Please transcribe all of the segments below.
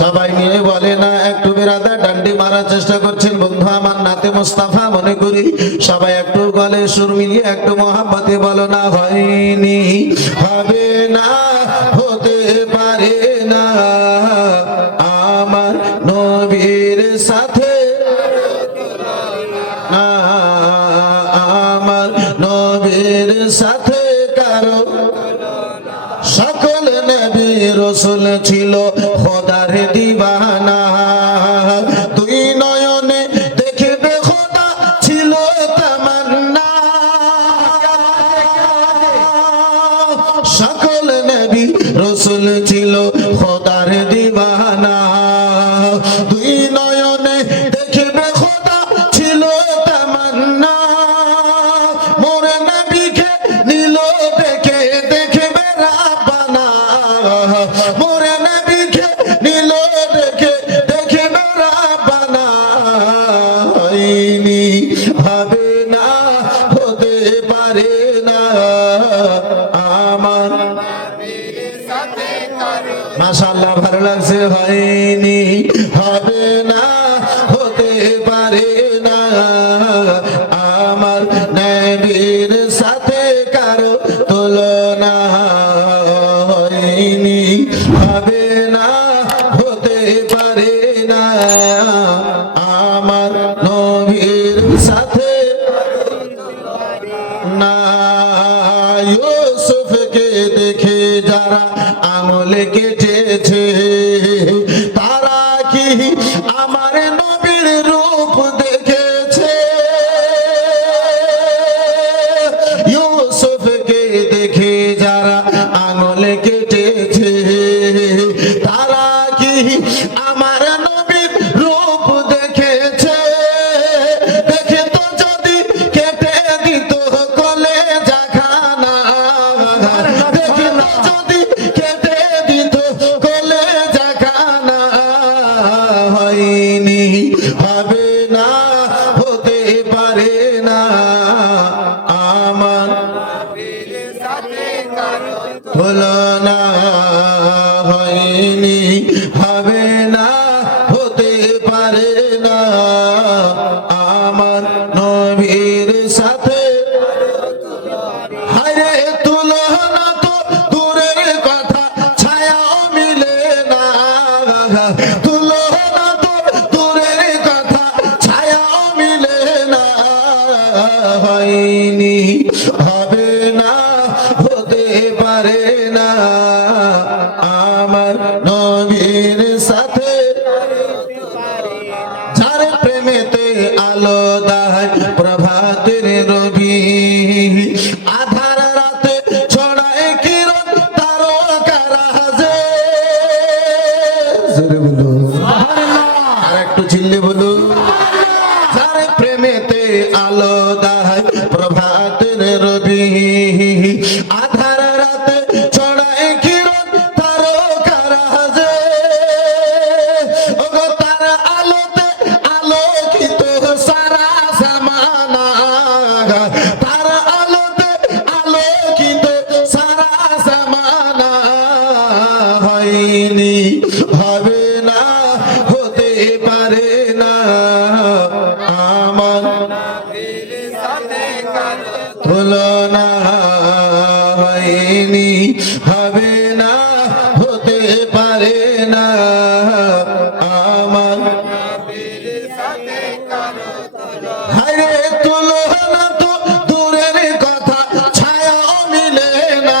সবাই মিলে বলে না, একটু বেড়াদা ডান্ডি মারার চেষ্টা করছেন বন্ধু আমার নাতে মুস্তাফা, মনে করি সবাই একটু গলে সুর মিলিয়ে একটু মহাব্বতে বলো না, হয়নি, হবে না, হতে পারে না। আমার নবীর সাথে না, আমার নবীর সাথে কারও সকল রসুল ছিল খোদার দিবানা। তুই নয়নে দেখবে খোদা ছিল তামান্না। সকল নবী রসুল ছিল খোদার মাশাআল্লাহ ভালো লাগছে হয়নি। হবে না হতে পারে না। আমার নবীর কেটেছে যাবে না হতে পারে না। আমার তুলনা হয়নি হবে না হতে পারে আরেকটু রে হয়নি, হবে না, হতে পারে না। আমার তুলনা হয়নি, হবে না, হতে পারে না। আমার হায় তুলনা তো দূরের কথা, ছায়া মিলে না।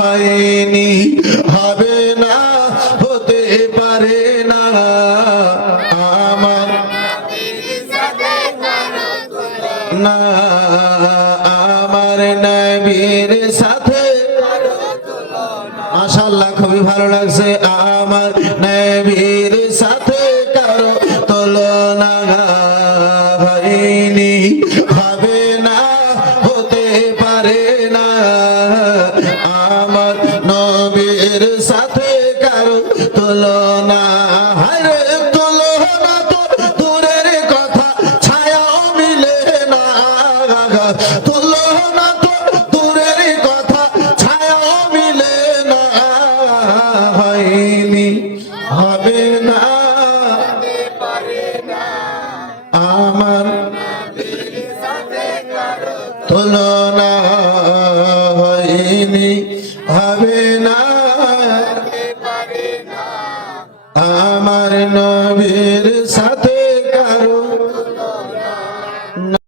হয়নি, হবে না, হতে পারে না। আমার না, আমার নবীর সাথে মাশাল্লাহ খুবই ভালো লাগছে। আমার নবীর তুলনা হয়নি হবে না। আমার নবীর সাথে